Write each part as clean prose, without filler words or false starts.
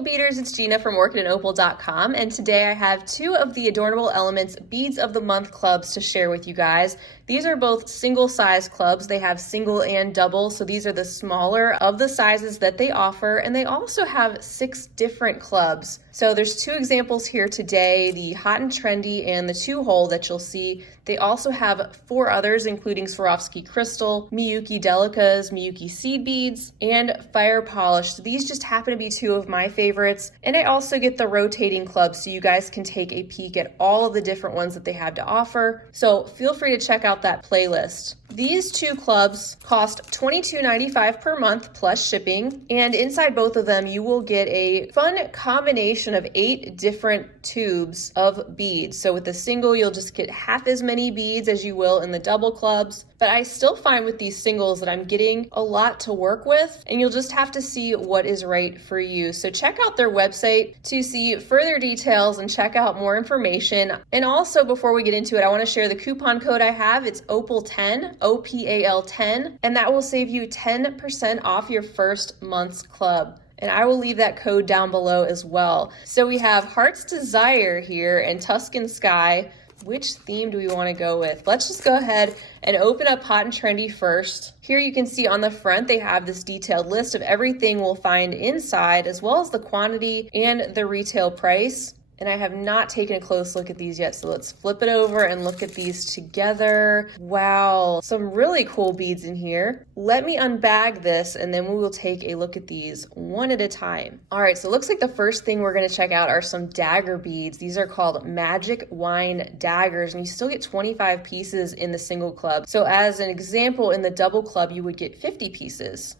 Opal Beaters, it's Gina from workingandopal.com, and today I have two of the Adornable Elements Beads of the Month clubs to share with you guys. These are both single size clubs. They have single and double, so these are the smaller of the sizes that they offer, and they also have 6 different clubs. So there's 2 examples here today, the Hot and Trendy and the 2-hole that you'll see. They also have 4 others, including Swarovski Crystal, Miyuki Delicas, Miyuki Seed Beads, and Fire Polished. These just happen to be 2 of my favorites. And I also get the rotating club, so you guys can take a peek at all of the different ones that they have to offer. So feel free to check out that playlist. These 2 clubs cost $22.95 per month plus shipping, and inside both of them you will get a fun combination of 8 different tubes of beads. So with the single you'll just get half as many beads as you will in the double clubs, but I still find with these singles that I'm getting a lot to work with, and you'll just have to see what is right for you. So check out their website to see further details and check out more information. And also, before we get into it, I want to share the coupon code I have. It's OPAL10, OPAL 10, and that will save you 10% off your first month's club. And I will leave that code down below as well. So we have Heart's Desire here and Tuscan Sky. Which theme do we want to go with? Let's just go ahead and open up Hot and Trendy first. Here you can see on the front they have this detailed list of everything we'll find inside, as well as the quantity and the retail price. And I have not taken a close look at these yet, so let's flip it over and look at these together. Wow, some really cool beads in here. Let me unbag this and then we will take a look at these one at a time. All right, so it looks like the first thing we're gonna check out are some dagger beads. These are called Magic Wine Daggers, and you still get 25 pieces in the single club. So as an example, in the double club, you would get 50 pieces.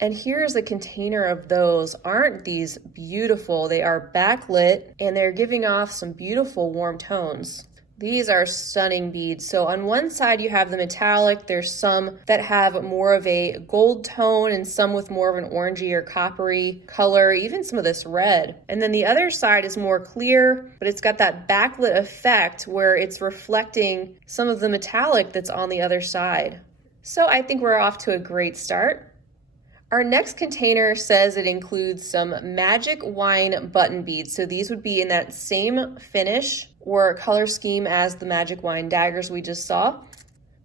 And here's a container of those. Aren't these beautiful? They are backlit and they're giving off some beautiful warm tones. These are stunning beads. So on one side you have the metallic. There's some that have more of a gold tone and some with more of an orangey or coppery color, even some of this red. And then the other side is more clear, but it's got that backlit effect where it's reflecting some of the metallic that's on the other side. So I think we're off to a great start. Our next container says it includes some Magic Wine button beads. So these would be in that same finish or color scheme as the Magic Wine daggers we just saw.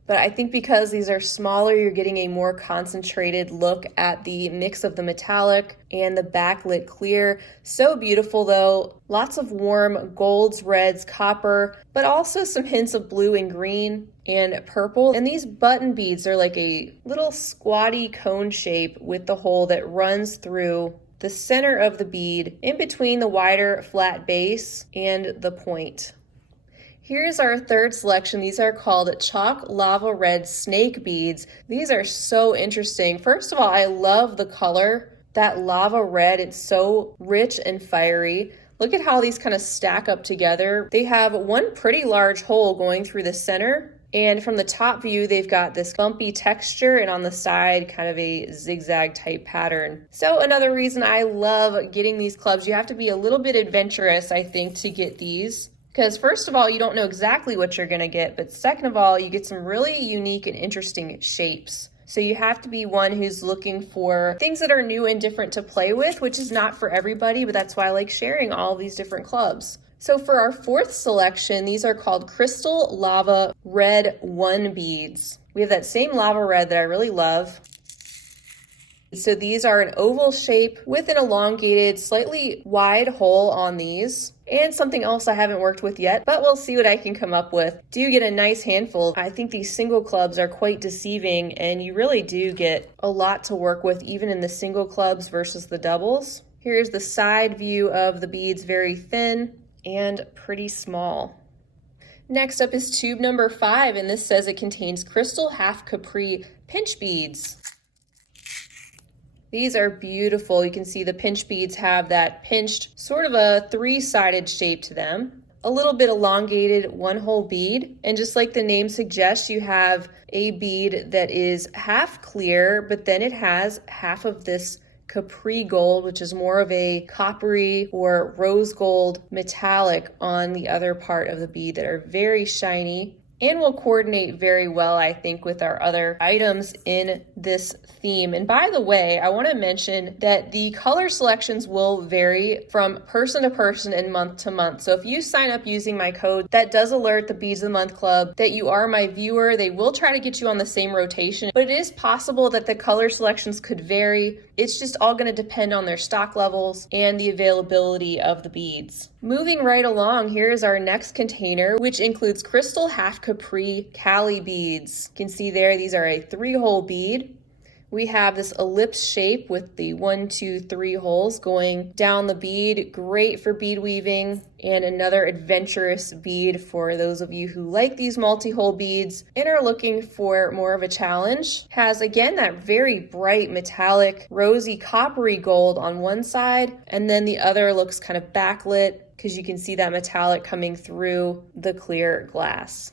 But I think because these are smaller, you're getting a more concentrated look at the mix of the metallic and the backlit clear. So beautiful though. Lots of warm golds, reds, copper, but also some hints of blue and green and purple. And these button beads are like a little squatty cone shape with the hole that runs through the center of the bead in between the wider flat base and the point. Here's our third selection. These are called Chalk Lava Red Snake Beads. These are so interesting. First of all, I love the color. That lava red, it's so rich and fiery. Look at how these kind of stack up together. They have one pretty large hole going through the center. And from the top view, they've got this bumpy texture, and on the side, kind of a zigzag type pattern. So another reason I love getting these clubs, you have to be a little bit adventurous, I think, to get these. Because first of all, you don't know exactly what you're gonna get, but second of all, you get some really unique and interesting shapes. So you have to be one who's looking for things that are new and different to play with, which is not for everybody, but that's why I like sharing all these different clubs. So for our fourth selection, these are called Crystal Lava Red 1 beads. We have that same lava red that I really love. So these are an oval shape with an elongated, slightly wide hole on these. And something else I haven't worked with yet, but we'll see what I can come up with. Do get a nice handful. I think these single clubs are quite deceiving, and you really do get a lot to work with, even in the single clubs versus the doubles. Here's the side view of the beads, very thin and pretty small. Next up is tube number 5, and this says it contains Crystal Half Capri pinch beads. These are beautiful. You can see the pinch beads have that pinched, sort of a 3-sided shape to them. A little bit elongated 1-hole bead. And just like the name suggests, you have a bead that is half clear, but then it has half of this Capri gold, which is more of a coppery or rose gold metallic on the other part of the bead that are very shiny. and will coordinate very well, I think, with our other items in this theme. And by the way, I want to mention that the color selections will vary from person to person and month to month. So if you sign up using my code, that does alert the Beads of the Month Club that you are my viewer. They will try to get you on the same rotation, but it is possible that the color selections could vary. It's just all going to depend on their stock levels and the availability of the beads. Moving right along, here's our next container, which includes crystal half capri Cali beads. You can see there, these are a 3-hole bead. We have this ellipse shape with the 1, 2, 3 holes going down the bead. Great for bead weaving, and another adventurous bead for those of you who like these multi-hole beads and are looking for more of a challenge. Has again that very bright metallic rosy coppery gold on one side, and then the other looks kind of backlit because you can see that metallic coming through the clear glass.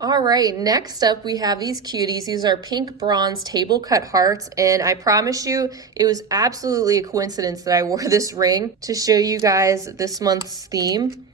All right, next up we have these cuties. These are pink bronze table cut hearts, and I promise you it was absolutely a coincidence that I wore this ring to show you guys this month's theme,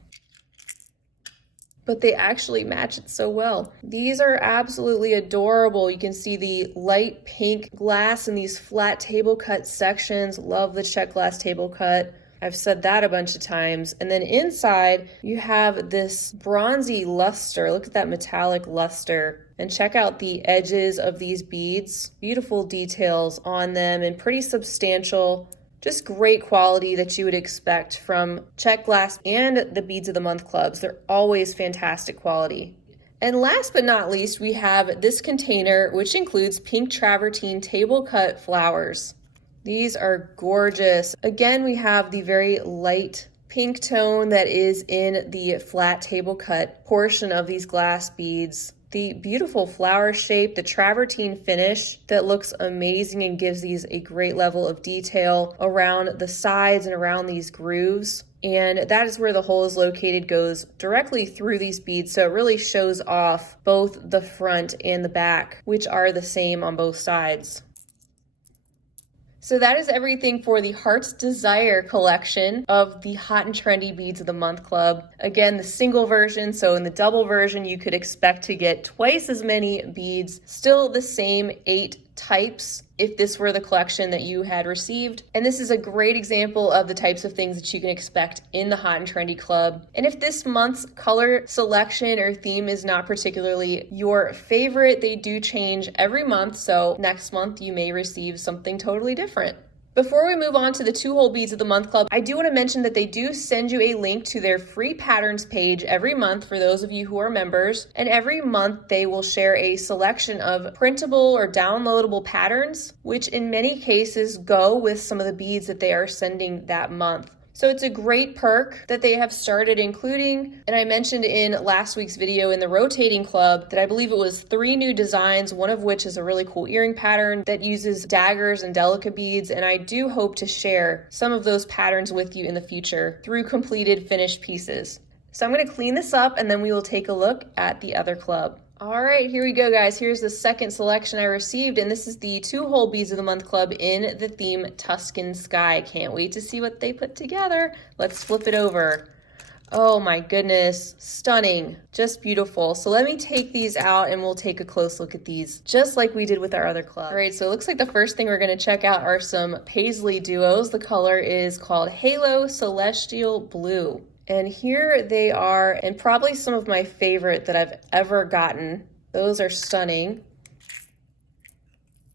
but they actually match it so well. These are absolutely adorable. You can see the light pink glass in these flat table cut sections. Love the Czech glass table cut. I've said that a bunch of times. And then inside you have this bronzy luster. Look at that metallic luster. And check out the edges of these beads. Beautiful details on them and pretty substantial. Just great quality that you would expect from Czech glass and the Beads of the Month clubs. They're always fantastic quality. And last but not least, we have this container, which includes pink travertine table cut flowers. These are gorgeous. Again, we have the very light pink tone that is in the flat table cut portion of these glass beads. The beautiful flower shape, the travertine finish that looks amazing and gives these a great level of detail around the sides and around these grooves. And that is where the hole is located, goes directly through these beads. So it really shows off both the front and the back, which are the same on both sides. So that is everything for the Heart's Desire collection of the Hot and Trendy Beads of the Month Club. Again, the single version, so in the double version, you could expect to get twice as many beads, still the same 8 types if this were the collection that you had received. And this is a great example of the types of things that you can expect in the Hot and Trendy Club. And if this month's color selection or theme is not particularly your favorite, they do change every month. So next month you may receive something totally different. Before we move on to the 2-hole Beads of the Month Club, I do want to mention that they do send you a link to their free patterns page every month for those of you who are members. And every month they will share a selection of printable or downloadable patterns, which in many cases go with some of the beads that they are sending that month. So it's a great perk that they have started including, and I mentioned in last week's video in the rotating club that I believe it was 3 new designs, one of which is a really cool earring pattern that uses daggers and Delica beads, and I do hope to share some of those patterns with you in the future through completed finished pieces. So I'm going to clean this up and then we will take a look at the other club. All right, here we go, guys. Here's the second selection I received, and this is the 2-hole Beads of the Month Club in the theme Tuscan Sky. Can't wait to see what they put together. Let's flip it over. Oh my goodness, stunning, just beautiful. So let me take these out and we'll take a close look at these, just like we did with our other club. All right, so it looks like the first thing we're gonna check out are some paisley duos. The color is called Halo Celestial Blue. And here they are, and probably some of my favorite that I've ever gotten. Those are stunning.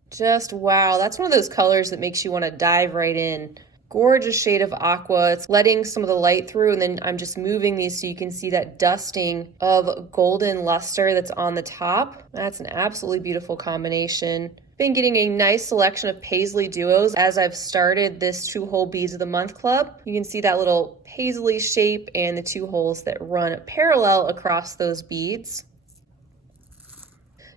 Just wow, that's one of those colors that makes you want to dive right in. Gorgeous shade of aqua. It's letting some of the light through, and then I'm just moving these so you can see that dusting of golden luster that's on the top. That's an absolutely beautiful combination. Been getting a nice selection of paisley duos as I've started this 2-hole Beads of the Month Club. You can see that little paisley shape and the 2 holes that run parallel across those beads.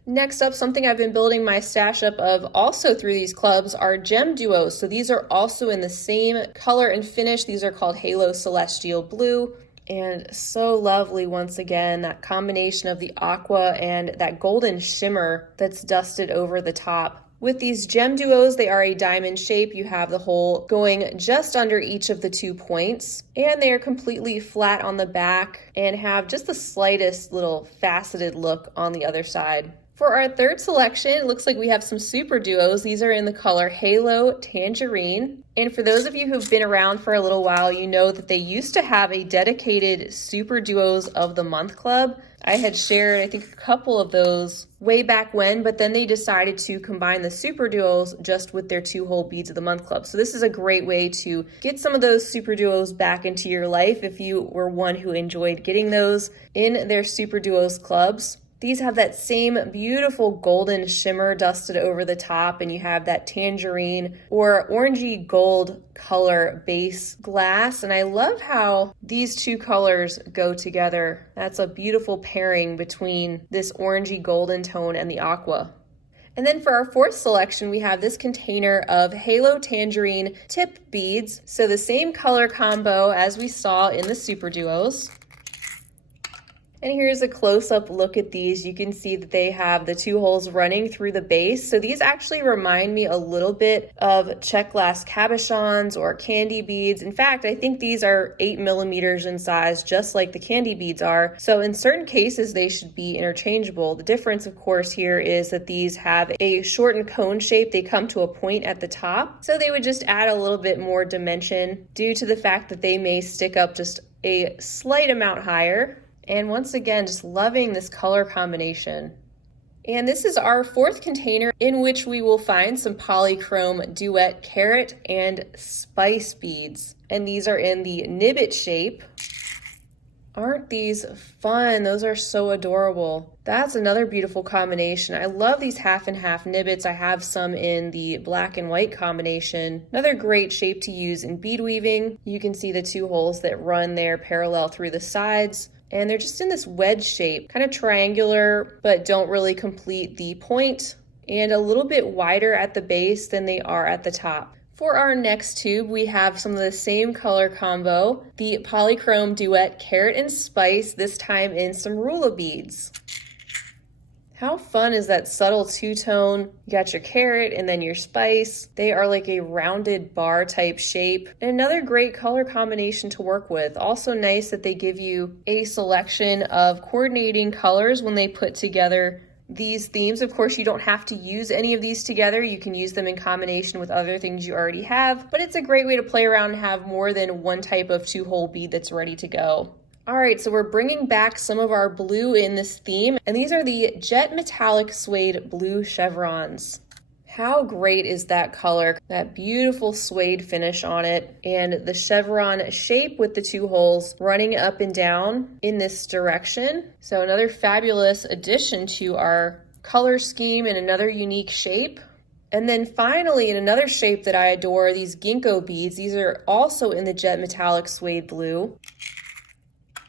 Next up, something I've been building my stash up of also through these clubs are gem duos. So these are also in the same color and finish. These are called Halo Celestial Blue. And so lovely once again, that combination of the aqua and that golden shimmer that's dusted over the top. With these gem duos, they are a diamond shape. You have the hole going just under each of the 2 points, and they are completely flat on the back and have just the slightest little faceted look on the other side. For our third selection, it looks like we have some super duos. These are in the color Halo Tangerine. And for those of you who've been around for a little while, you know that they used to have a dedicated Super Duos of the Month Club. I had shared, I think, a couple of those way back when, but then they decided to combine the Super Duos just with their 2-hole Beads of the Month Club. So this is a great way to get some of those Super Duos back into your life if you were one who enjoyed getting those in their Super Duos clubs. These have that same beautiful golden shimmer dusted over the top, and you have that tangerine or orangey gold color base glass. And I love how these 2 colors go together. That's a beautiful pairing between this orangey golden tone and the aqua. And then for our fourth selection, we have this container of Halo Tangerine tip beads. So the same color combo as we saw in the Super Duos. And here's a close-up look at these. You can see that they have the 2 holes running through the base. So these actually remind me a little bit of Czech glass cabochons or candy beads. In fact, I think these are 8 millimeters in size, just like the candy beads are. So in certain cases, they should be interchangeable. The difference, of course, here is that these have a shortened cone shape. They come to a point at the top. So they would just add a little bit more dimension due to the fact that they may stick up just a slight amount higher. And once again, just loving this color combination. And this is our fourth container in which we will find some polychrome duet carrot and spice beads. And these are in the nibbit shape. Aren't these fun? Those are so adorable. That's another beautiful combination. I love these half and half nibbits. I have some in the black and white combination. Another great shape to use in bead weaving. You can see the 2 holes that run there parallel through the sides. And they're just in this wedge shape, kind of triangular, but don't really complete the point, and a little bit wider at the base than they are at the top. For our next tube, we have some of the same color combo, the polychrome duet carrot and spice, this time in some Rula beads. How fun is that subtle 2-tone? You got your carrot and then your spice. They are like a rounded bar type shape. And another great color combination to work with. Also nice that they give you a selection of coordinating colors when they put together these themes. Of course, you don't have to use any of these together. You can use them in combination with other things you already have, but it's a great way to play around and have more than one type of 2-hole bead that's ready to go. All right, so we're bringing back some of our blue in this theme, and these are the Jet Metallic Suede Blue Chevrons. How great is that color? That beautiful suede finish on it, and the chevron shape with the 2 holes running up and down in this direction. So another fabulous addition to our color scheme and another unique shape. And then finally, in another shape that I adore, these ginkgo beads. These are also in the Jet Metallic Suede Blue.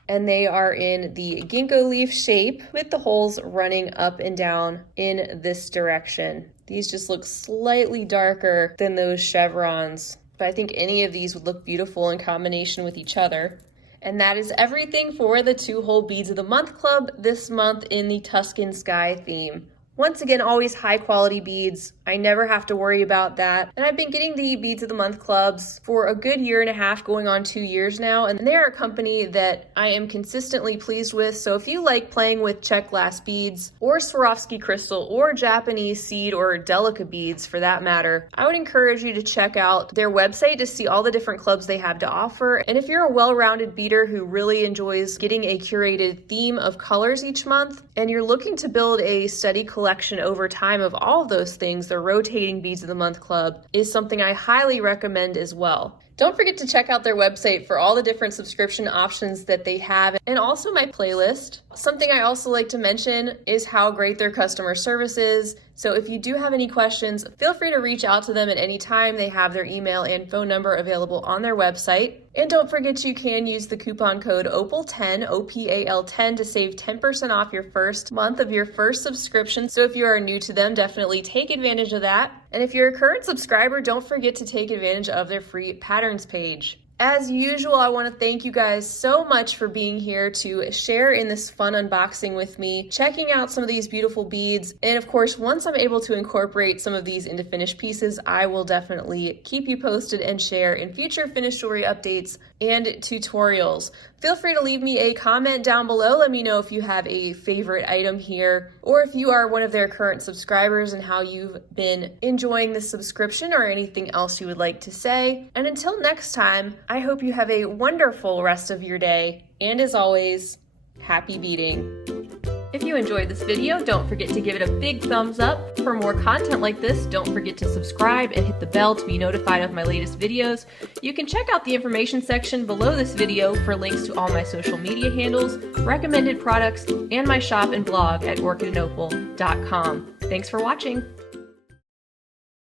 And they are in the ginkgo leaf shape with the holes running up and down in this direction. These just look slightly darker than those chevrons, but I think any of these would look beautiful in combination with each other. And that is everything for the 2-hole Beads of the Month Club this month in the Tuscan Sky theme. Once again, always high quality beads. I never have to worry about that. And I've been getting the Beads of the Month clubs for a good 1.5 years, going on 2 years now. And they are a company that I am consistently pleased with. So if you like playing with Czech glass beads or Swarovski crystal or Japanese seed or Delica beads for that matter, I would encourage you to check out their website to see all the different clubs they have to offer. And if you're a well-rounded beader who really enjoys getting a curated theme of colors each month, and you're looking to build a steady collection over time of all of those things, the rotating Beads of the Month Club is something I highly recommend as well. Don't forget to check out their website for all the different subscription options that they have, and also my playlist. Something I also like to mention is how great their customer service is. So if you do have any questions, feel free to reach out to them at any time. They have their email and phone number available on their website. And don't forget you can use the coupon code OPAL10, OPAL10, to save 10% off your first month of your first subscription. So if you are new to them, definitely take advantage of that. And if you're a current subscriber, don't forget to take advantage of their free patterns page. As usual, I want to thank you guys so much for being here to share in this fun unboxing with me, checking out some of these beautiful beads. And of course, once I'm able to incorporate some of these into finished pieces, I will definitely keep you posted and share in future finished jewelry updates and tutorials. Feel free to leave me a comment down below. Let me know if you have a favorite item here, or if you are one of their current subscribers and how you've been enjoying this subscription, or anything else you would like to say. And until next time, I hope you have a wonderful rest of your day. And as always, happy beading. If you enjoyed this video, don't forget to give it a big thumbs up. For more content like this, don't forget to subscribe and hit the bell to be notified of my latest videos. You can check out the information section below this video for links to all my social media handles, recommended products, and my shop and blog at orchidandopal.com. Thanks for watching.